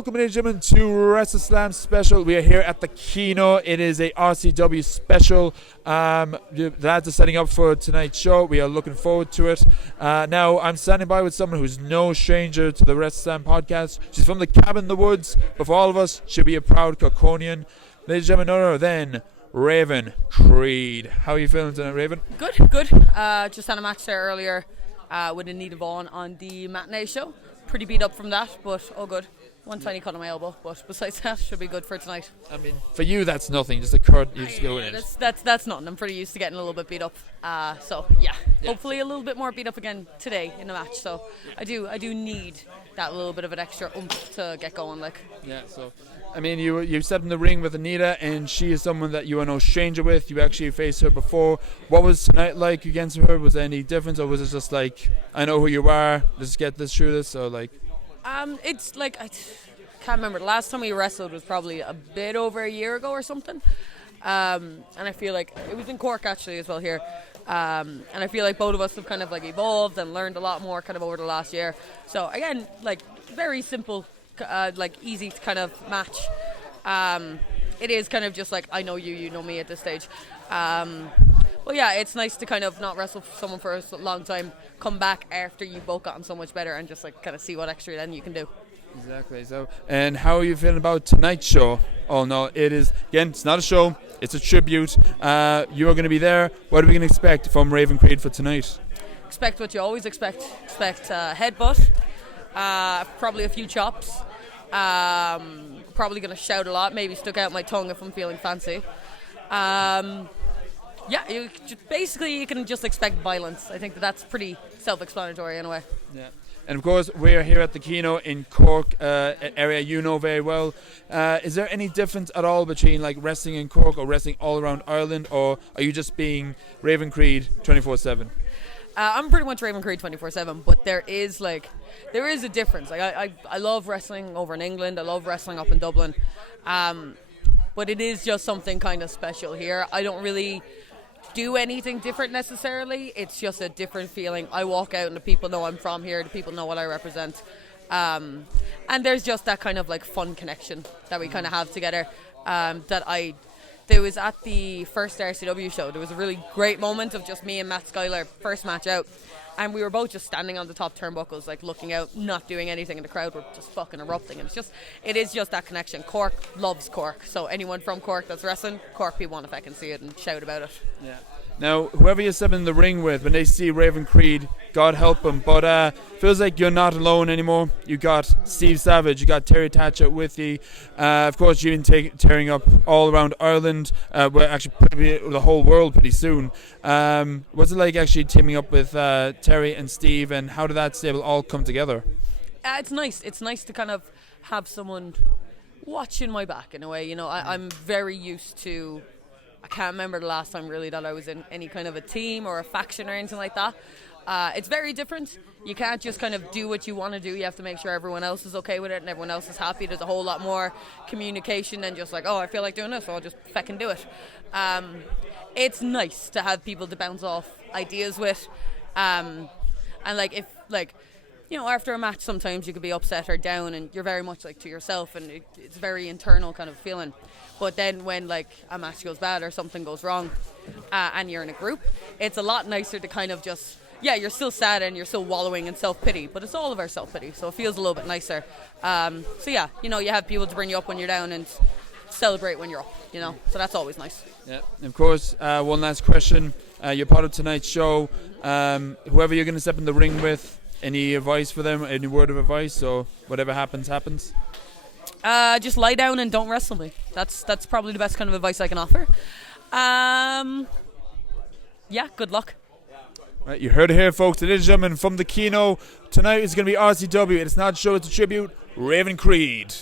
Welcome, ladies and gentlemen, to WrestleSlam special. We are here at the Kino. It is a RCW special. The lads are setting up for tonight's show. We are looking forward to it. Now, I'm standing by with someone who's no stranger to the WrestleSlam podcast. She's from the cabin in the woods, but for all of us, she'll be a proud Corkonian. Ladies and gentlemen, none other than Raven Creed. How are you feeling tonight, Raven? Good. Just had a match there earlier with Anita on the matinee show. Pretty beat up from that, but all good. One tiny cut on my elbow, but besides that, should be good for tonight. I mean, for you, that's nothing. Just a cut, you just go in it. That's nothing. I'm pretty used to getting a little bit beat up. So yeah, hopefully a little bit more beat up again today in the match. So I do need that little bit of an extra oomph to get going. Yeah. So, I mean, you stepped in the ring with Anita, and she is someone that you are no stranger with. You actually faced her before. What was tonight like against her? Was there any difference, or was it just like, I know who you are, let's get this through this? Or like. It's like I can't remember. The last time we wrestled was probably a bit over a year ago or something. And I feel like it was in Cork actually as well here. And I feel like both of us have kind of like evolved and learned a lot more kind of over the last year. So again, like very simple, like easy to kind of match. It is kind of just like I know you, you know me at this stage. Well, yeah, it's nice to kind of not wrestle someone for a long time, come back after you've both gotten so much better and just like kind of see what extra then you can do. Exactly. So, and how are you feeling about tonight's show? Oh no, it is, again, it's not a show, it's a tribute. You are going to be there. What are we going to expect from Raven Creed for tonight? Expect what you always expect. Expect headbutt, probably a few chops, probably going to shout a lot, maybe stick out my tongue if I'm feeling fancy. Yeah, you can just expect violence. I think that's pretty self-explanatory in a way. Yeah. And of course, we're here at the Kino in Cork, area you know very well. Is there any difference at all between like wrestling in Cork or wrestling all around Ireland, or are you just being Raven Creed 24/7? I'm pretty much Raven Creed 24/7, but there is a difference. Like I love wrestling over in England. I love wrestling up in Dublin, but it is just something kind of special here. I don't really do anything different necessarily. It's just a different feeling. I walk out and the people know I'm from here. The people know what I represent, and there's just that kind of like fun connection that we kind of have together. There was at the first RCW show, there was a really great moment of just me and Matt Schuyler, first match out, and we were both just standing on the top turnbuckles, like looking out, not doing anything, and the crowd were just fucking erupting. And it is just that connection. Cork loves Cork, so anyone from Cork that's wrestling, Cork people want to fucking see it and shout about it. Yeah. Now, whoever you step in the ring with, when they see Raven Creed, God help them, but feels like you're not alone anymore. You got Steve Savage, you got Terry Thatcher with you. Of course, you've been tearing up all around Ireland, well, actually probably the whole world pretty soon. What's it like actually teaming up with Terry and Steve, and how did that stable all come together? It's nice. It's nice to kind of have someone watching my back in a way. You know, I'm very used to. I can't remember the last time really that I was in any kind of a team or a faction or anything like that. It's very different. You can't just kind of do what you want to do. You have to make sure everyone else is okay with it and everyone else is happy. There's a whole lot more communication than just like, oh, I feel like doing this, so I'll just feckin' do it. It's nice to have people to bounce off ideas with. And like if like, you know, after a match sometimes you could be upset or down and you're very much like to yourself and it's very internal kind of feeling. But then when like a match goes bad or something goes wrong and you're in a group, it's a lot nicer to kind of just, yeah, you're still sad and you're still wallowing in self-pity, but it's all of our self-pity, so it feels a little bit nicer. So yeah, you know, you have people to bring you up when you're down and celebrate when you're up, you know, so that's always nice. Yeah, and of course, one last question. You're part of tonight's show. Whoever you're going to step in the ring with, any advice for them? Any word of advice? Or whatever happens, happens? Just lie down and don't wrestle me. That's probably the best kind of advice I can offer. Yeah, good luck. Right, you heard it here, folks. Ladies and gentlemen, from the Kino, tonight is going to be RCW. It's not a show, it's a tribute. Raven Creed.